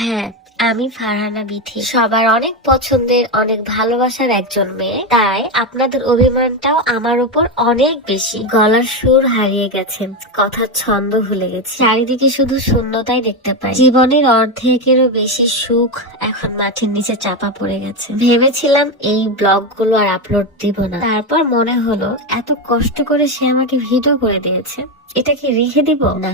হ্যাঁ, আমি ফারহানা বিথি, সবার অনেক পছন্দের, অনেক ভালোবাসার একজন মেয়ে। তাই আপনাদের অভিমানটাও আমার উপর অনেক বেশি। গলার সুর হারিয়ে গেছে, কথার ছন্দ ভুলে গেছি, চারিদিকে শুধু শূন্যতাই দেখতে পাই। জীবনের অর্ধেকেরও বেশি সুখ এখন মাটির নিচে চাপা পড়ে গেছে। ভেবেছিলাম এই ব্লগগুলো আর আপলোড দিব না, তারপর মনে হলো এত কষ্ট করে সে আমাকে ভিডিও করে দিয়েছে, এটা কি রেখে দিব? না,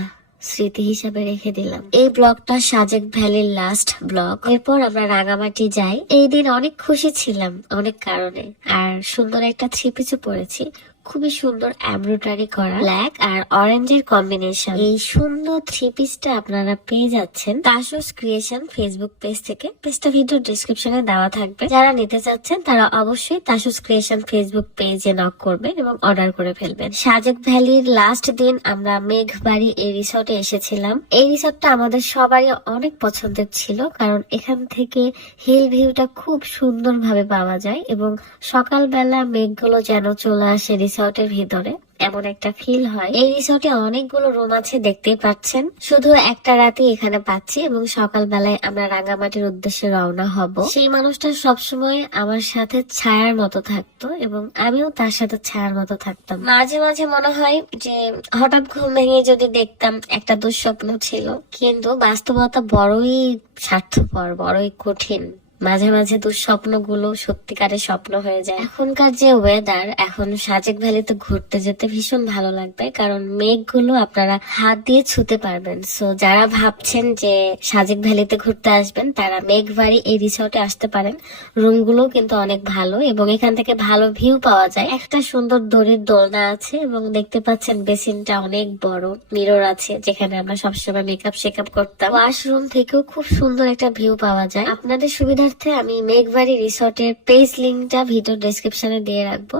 স্মৃতি হিসাবে রেখে দিলাম। এই ব্লগটা সাজেক ভ্যালির লাস্ট ব্লগ। এরপর আমরা রাঙামাটি যাই। এই দিন অনেক খুশি ছিলাম অনেক কারণে, আর সুন্দর একটা থ্রি পিসও পরেছি, খুবই সুন্দর এমব্রয়ডারি করা, ব্ল্যাক আর অরেঞ্জের কম্বিনেশন। এই সুন্দর থ্রি পিসটা আপনারা পেয়ে যাচ্ছেন তাসুস ক্রিয়েশন ফেসবুক পেজ থেকে। পেজটা ভিডিও ডিসক্রিপশনে দেওয়া থাকবে। যারা নিতে চাচ্ছেন তারা অবশ্যই তাসুস ক্রিয়েশন ফেসবুক পেজে নক করবেন এবং অর্ডার করে ফেলবেন। সাজেক ভ্যালির লাস্ট দিন আমরা মেঘবাড়ি এই রিসর্টে এসেছিলাম। এই রিসর্টটা আমাদের সবারই অনেক পছন্দের ছিল, কারণ এখান থেকে হিল ভিউটা খুব সুন্দরভাবে পাওয়া যায় এবং সকালবেলা মেঘগুলো যেন চলে আসে রিসর্টের ভিতরে, এমন একটা ফিল হয়। এই রিসর্টে অনেকগুলো রুম আছে, দেখতেই পাচ্ছেন। শুধু একটা রাতই এখানে পাচ্ছি এবং সকালবেলায় আমরা রাঙ্গামাটির উদ্দেশ্যে রওনা হব। সেই মানুষটা সবসময় আমার সাথে ছায়ার মতো থাকতো এবং আমিও তার সাথে ছায়ার মতো থাকতাম। মাঝে মাঝে মনে হয় যে হঠাৎ ঘুম ভেঙে যদি দেখতাম একটা দুঃস্বপ্ন ছিল, কিন্তু বাস্তবতা বড়ই স্বার্থপর, বড়ই কঠিন। মাঝে মাঝে দুঃস্বপ্নগুলো সত্যিকারের স্বপ্ন হয়ে যায়। এখনকার যে ওয়েদার, এখন সাজেক ভ্যালিতে ঘুরতে যেতে ভীষণ ভালো লাগবে, কারণ মেঘগুলো আপনারা হাত দিয়ে ছুতে পারবেন। সো যারা ভাবছেন যে সাজেক ভ্যালিতে ঘুরতে আসবেন, তারা মেঘবাড়ি এই রিসর্টে আসতে পারেন। রুমগুলো কিন্তু অনেক ভালো এবং এখান থেকে ভালো ভিউ পাওয়া যায়। একটা সুন্দর দড়ির দোলনা আছে এবং দেখতে পাচ্ছেন বেসিনটা অনেক বড়, মিরর আছে যেখানে আমরা সবসময় মেকআপ শেকআপ করতাম। ওয়াশরুম থেকেও খুব সুন্দর একটা ভিউ পাওয়া যায়। আপনাদের সুবিধা আমি মেঘবাড়ি রিসর্টের পেজ লিঙ্কটা ভিডিও ডেসক্রিপশনে দিয়ে রাখবো।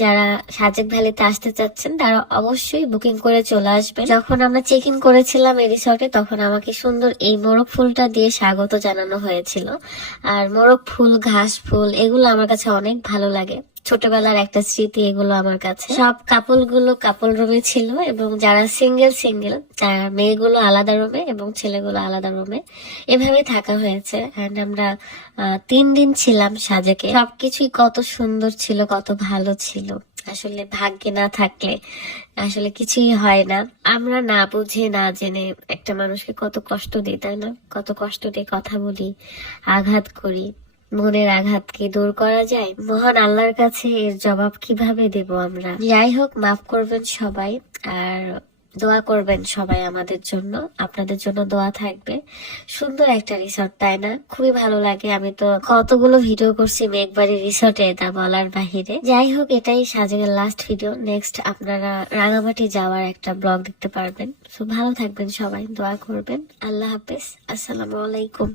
যারা সাজেক ভ্যালিতে আসতে চাচ্ছেন তারা অবশ্যই বুকিং করে চলে আসবেন। যখন আমরা চেক ইন করেছিলাম এই রিসর্টে, তখন আমাকে সুন্দর এই মোরগ ফুলটা দিয়ে স্বাগত জানানো হয়েছিল। আর মোরগ ফুল, ঘাস ফুল, এগুলো আমার কাছে অনেক ভালো লাগে, ছোটবেলার একটা স্মৃতি এগুলো আমার কাছে। সব কাপলগুলো কাপল রুমে ছিল এবং যারা সিঙ্গেল তারা মেয়েগুলো আলাদা রুমে এবং ছেলেগুলো আলাদা রুমে, এভাবে থাকা হয়েছে। আমরা 3 দিন ছিলাম সাজেকে। সবকিছুই কত সুন্দর ছিল, কত ভালো ছিল। আসলে ভাগ্যে না থাকলে আসলে কিছুই হয় না। আমরা না বুঝে না জেনে একটা মানুষকে কত কষ্ট দিই, তাই না? কত কষ্ট দিয়ে কথা বলি, আঘাত করি। মনের আঘাত কি দূর করা যায়? মহান আল্লাহর কাছে এর জবাব কিভাবে দেব আমরা? যাই হোক, মাফ করবেন সবাই, আর দোয়া করবেন সবাই আমাদের জন্য। আপনাদের জন্য দোয়া থাকবে। সুন্দর একটা রিসর্ট, তাই না? খুবই ভালো লাগে। আমি তো কতগুলো ভিডিও করছি মেঘবাড়ি রিসর্টে, তা বলার বাহিরে। যাই হোক, এটাই সাজেকের লাস্ট ভিডিও। নেক্সট আপনারা রাঙামাটি যাওয়ার একটা ব্লগ দেখতে পারবেন। তো ভালো থাকবেন সবাই, দোয়া করবেন। আল্লাহ হাফেজ, আসসালামু আলাইকুম।